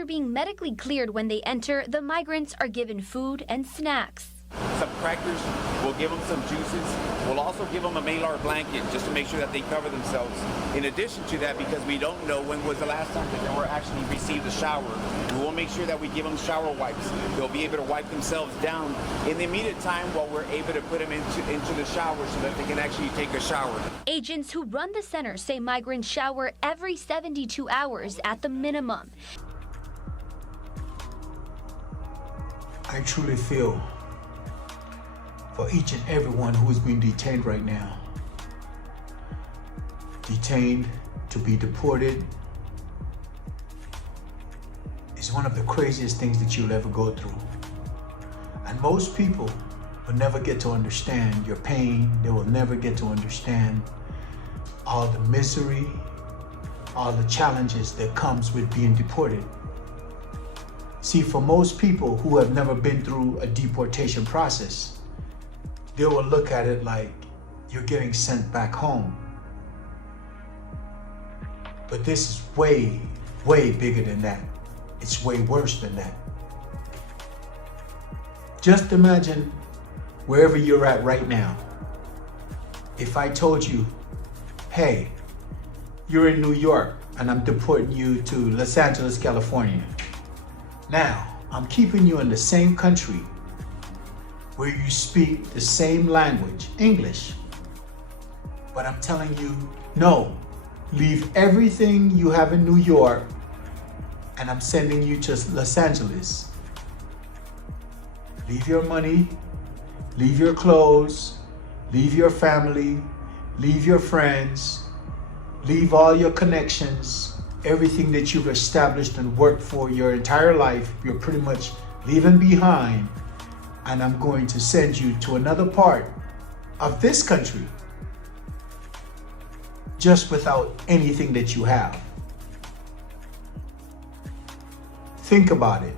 after being medically cleared when they enter, the migrants are given food and snacks. Some crackers, we'll give them some juices. We'll also give them a Malar blanket just to make sure that they cover themselves. In addition to that, because we don't know when was the last time that they were actually received a shower, we will make sure that we give them shower wipes. They'll be able to wipe themselves down in the immediate time while we're able to put them into the shower so that they can actually take a shower. Agents who run the center say migrants shower every 72 hours at the minimum. I truly feel for each and everyone who is being detained right now. Detained to be deported is one of the craziest things that you'll ever go through. And most people will never get to understand your pain. They will never get to understand all the misery, all the challenges that comes with being deported. See, for most people who have never been through a deportation process, they will look at it like you're getting sent back home. But this is way, way bigger than that. It's way worse than that. Just imagine wherever you're at right now. If I told you, hey, you're in New York and I'm deporting you to Los Angeles, California. Now, I'm keeping you in the same country where you speak the same language, English. But I'm telling you, no, leave everything you have in New York and I'm sending you to Los Angeles. Leave your money, leave your clothes, leave your family, leave your friends, leave all your connections, everything that you've established and worked for your entire life, you're pretty much leaving behind. And I'm going to send you to another part of this country just without anything that you have. Think about it.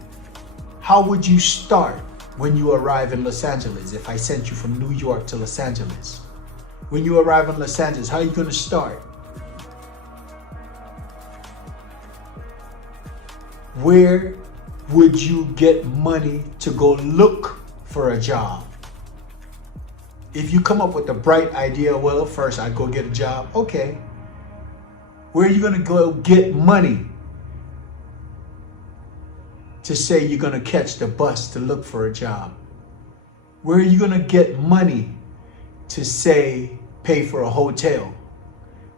How would you start when you arrive in Los Angeles if I sent you from New York to Los Angeles? When you arrive in Los Angeles, how are you going to start? Where would you get money to go look for a job? If you come up with a bright idea, well, first I'd go get a job. Okay. Where are you going to go get money to say you're going to catch the bus to look for a job? Where are you going to get money to say pay for a hotel?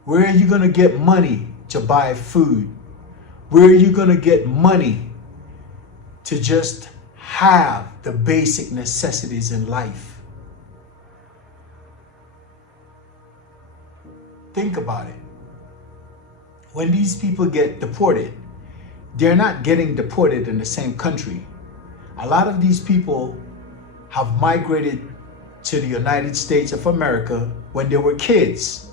Where are you going to get money to buy food? Where are you going to get money to just have the basic necessities in life? Think about it. When these people get deported, they're not getting deported in the same country. A lot of these people have migrated to the United States of America when they were kids,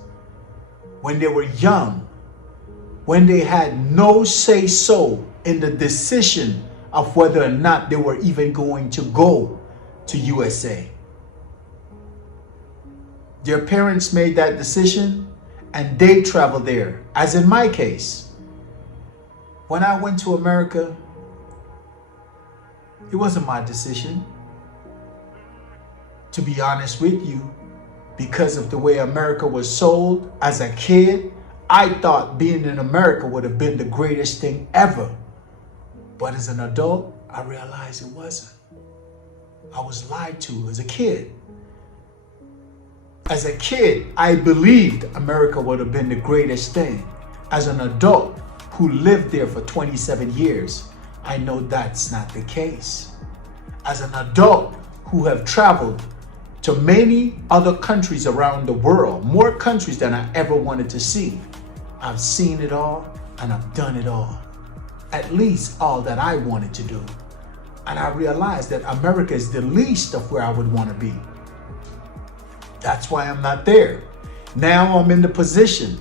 when they were young, when they had no say-so in the decision of whether or not they were even going to go to USA. Their parents made that decision and they traveled there, as in my case. When I went to America, it wasn't my decision. To be honest with you, because of the way America was sold as a kid, I thought being in America would have been the greatest thing ever. But as an adult, I realized it wasn't. I was lied to as a kid. As a kid, I believed America would have been the greatest thing. As an adult who lived there for 27 years, I know that's not the case. As an adult who have traveled to many other countries around the world, more countries than I ever wanted to see, I've seen it all and I've done it all. At least all that I wanted to do. And I realized that America is the least of where I would want to be. That's why I'm not there. Now I'm in the position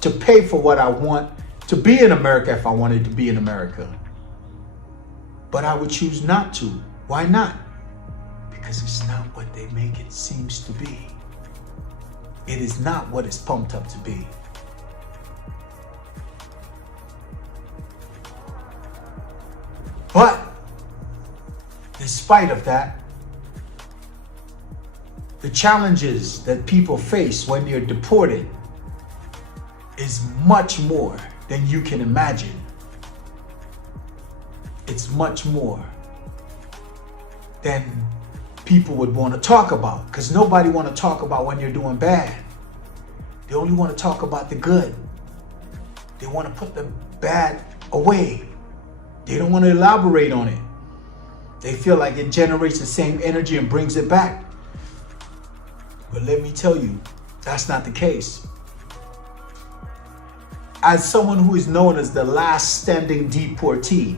to pay for what I want to be in America if I wanted to be in America. But I would choose not to. Why not? Because it's not what they make it seems to be. It is not what it's pumped up to be. spite of that, the challenges that people face when they're deported is much more than you can imagine. It's much more than people would want to talk about, because nobody want to talk about when you're doing bad. They only want to talk about the good. They want to put the bad away. They don't want to elaborate on it. They feel like it generates the same energy and brings it back. But let me tell you, that's not the case. As someone who is known as the last standing deportee,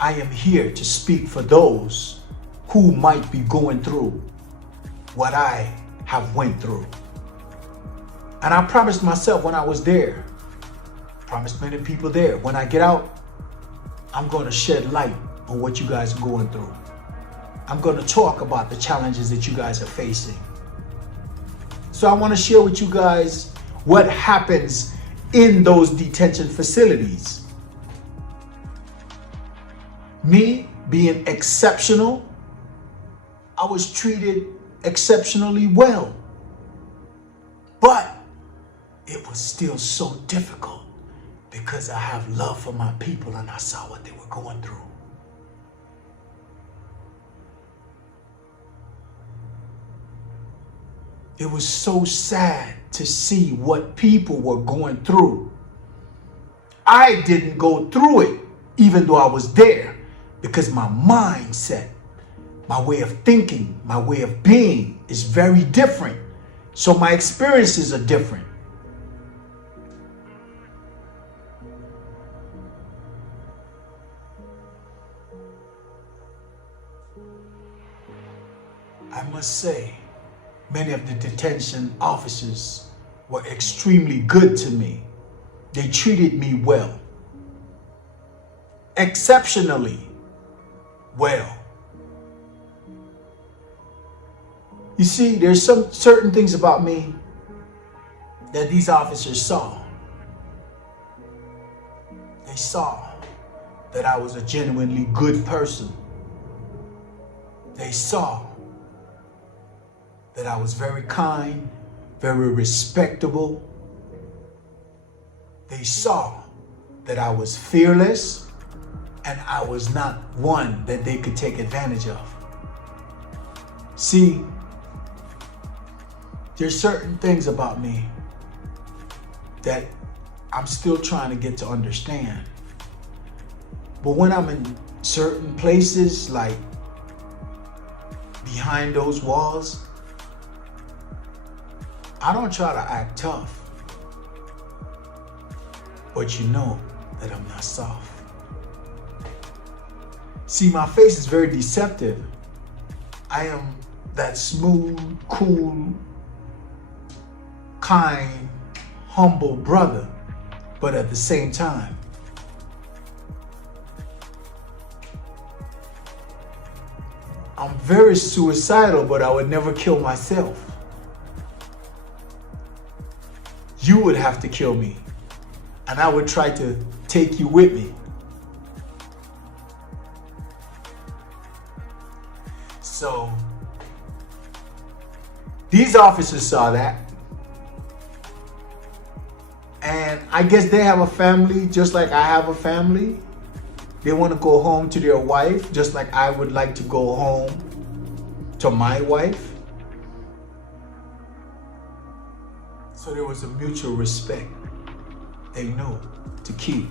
I am here to speak for those who might be going through what I have went through. And I promised myself when I was there, promised many people there, when I get out, I'm going to shed light on what you guys are going through. I'm going to talk about the challenges that you guys are facing. So I want to share with you guys what happens in those detention facilities. Me being exceptional, I was treated exceptionally well. But it was still so difficult because I have love for my people and I saw what they were going through. It was so sad to see what people were going through. I didn't go through it, even though I was there, because my mindset, my way of thinking, my way of being is very different. So my experiences are different. I must say, many of the detention officers were extremely good to me. They treated me well. Exceptionally well. You see, there's some certain things about me that these officers saw. They saw that I was a genuinely good person. They saw that I was very kind, very respectable. They saw that I was fearless and I was not one that they could take advantage of. See, there's certain things about me that I'm still trying to get to understand. But when I'm in certain places, like behind those walls, I don't try to act tough, but you know that I'm not soft. See, my face is very deceptive. I am that smooth, cool, kind, humble brother, but at the same time, I'm very suicidal, but I would never kill myself. You would have to kill me, and I would try to take you with me. So, these officers saw that, and I guess they have a family just like I have a family. They want to go home to their wife just like I would like to go home to my wife. So there was a mutual respect they knew to keep.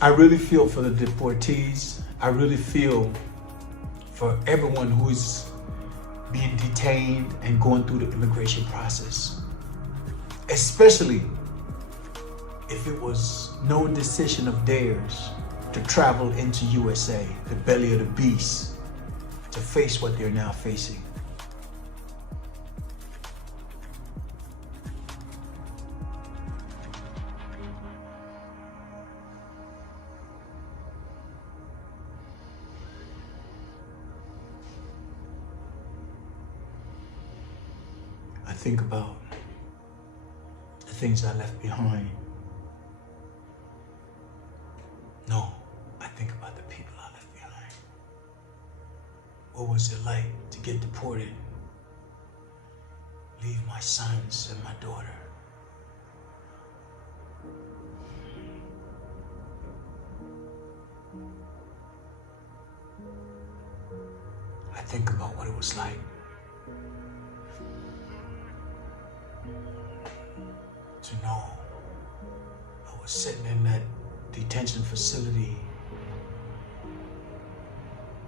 I really feel for the deportees. I really feel for everyone who is being detained and going through the immigration process, especially if it was no decision of theirs to travel into USA, the belly of the beast, to face what they're now facing. think about the things I left behind. No, I think about the people I left behind. What was it like to get deported? Leave my sons and my daughter. I think about what it was like to know I was sitting in that detention facility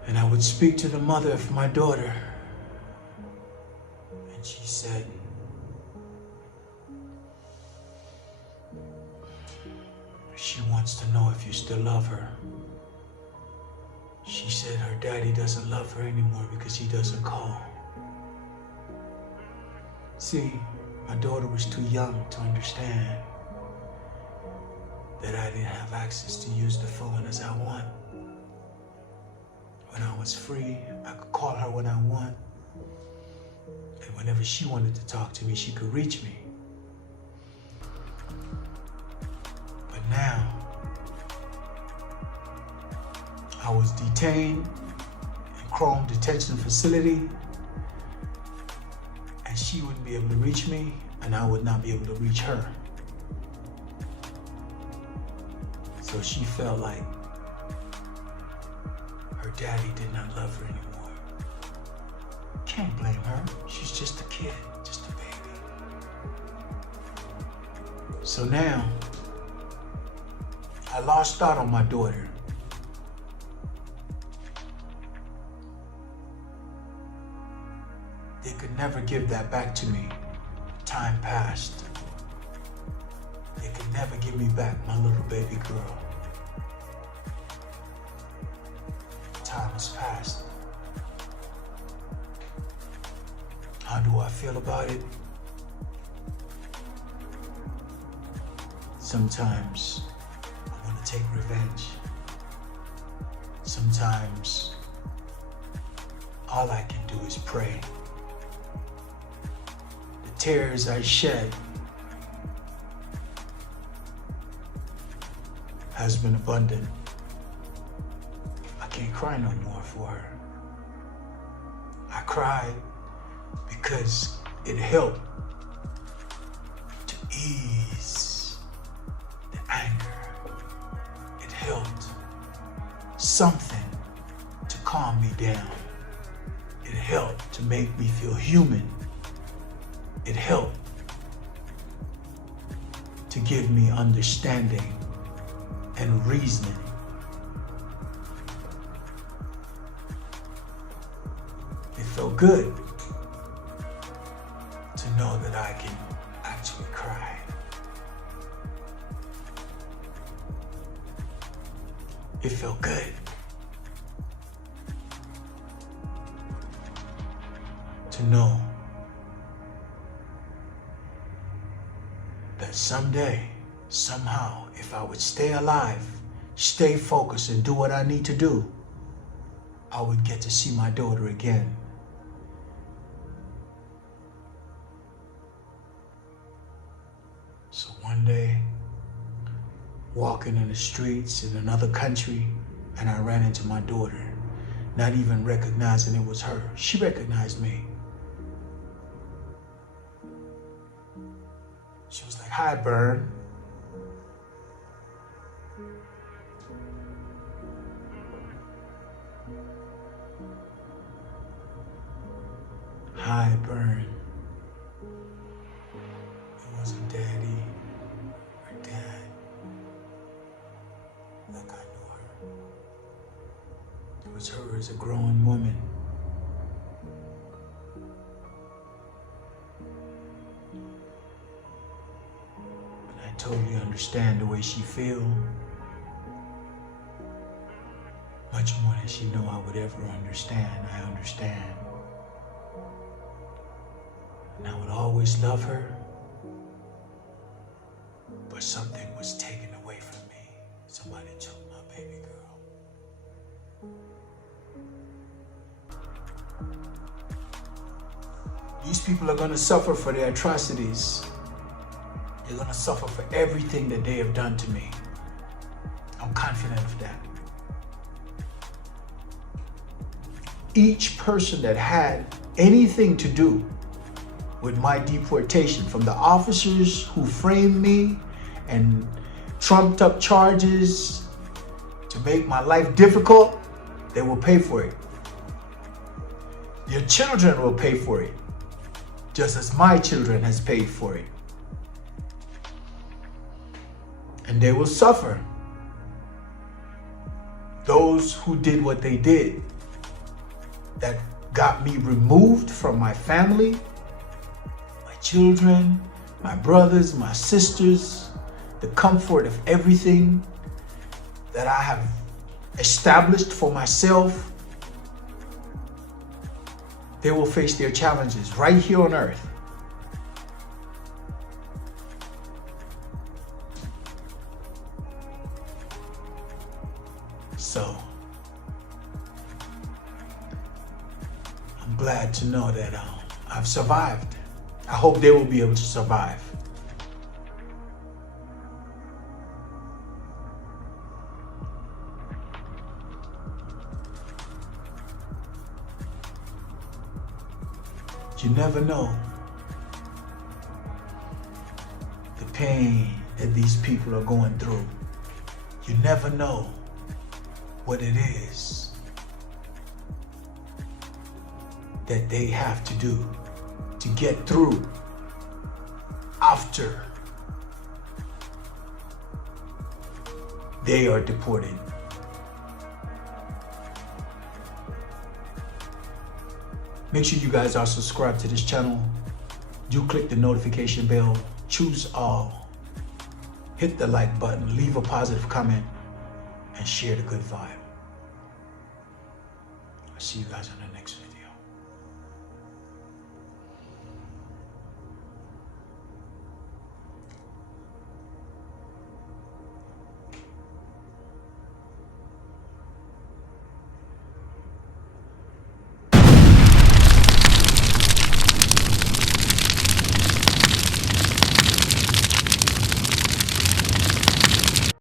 and I would speak to the mother of my daughter and she said, she wants to know if you still love her. She said her daddy doesn't love her anymore because he doesn't call. See, my daughter was too young to understand that I didn't have access to use the phone as I want. When I was free, I could call her when I want. And whenever she wanted to talk to me, she could reach me. But now, I was detained in Chrome Detention Facility, and she wouldn't be able to reach me, and I would not be able to reach her. So she felt like her daddy did not love her anymore. Can't blame her. She's just a kid, just a baby. So now, I lost out on my daughter. They could never give that back to me. Time passed. They could never give me back my little baby girl. Time has passed. How do I feel about it? Sometimes I want to take revenge. Sometimes all I can do is pray. The tears I shed has been abundant. I can't cry no more for her. I cried because it helped to ease the anger. It helped something to calm me down. It helped to make me feel human. It helped to give me understanding and reasoning. It felt good to know that I can actually cry. It felt good to know that someday, somehow, if I would stay alive, stay focused, and do what I need to do, I would get to see my daughter again. So one day, walking in the streets in another country, and I ran into my daughter, not even recognizing it was her. She recognized me. She was like, "Hi, Bern." "Hi, Bern." It wasn't Daddy or Dad like I knew her. It was her as a grown woman. And I totally understand the way she feels. Much more than she knew I would ever understand. I understand. And I would always love her, but something was taken away from me. Somebody took my baby girl. These people are going to suffer for their atrocities. They're going to suffer for everything that they have done to me. I'm confident of that. Each person that had anything to do with my deportation, from the officers who framed me and trumped up charges to make my life difficult, they will pay for it. Your children will pay for it, just as my children has paid for it. And they will suffer. Those who did what they did, that got me removed from my family, my children, my brothers, my sisters, the comfort of everything that I have established for myself, they will face their challenges right here on earth. So, I'm glad to know that I've survived. I hope they will be able to survive. You never know the pain that these people are going through. You never know what it is that they have to do to get through after they are deported. Make sure you guys are subscribed to this channel. Do click the notification bell, choose all, hit the like button, leave a positive comment, and share the good vibe. I'll see you guys on the next video.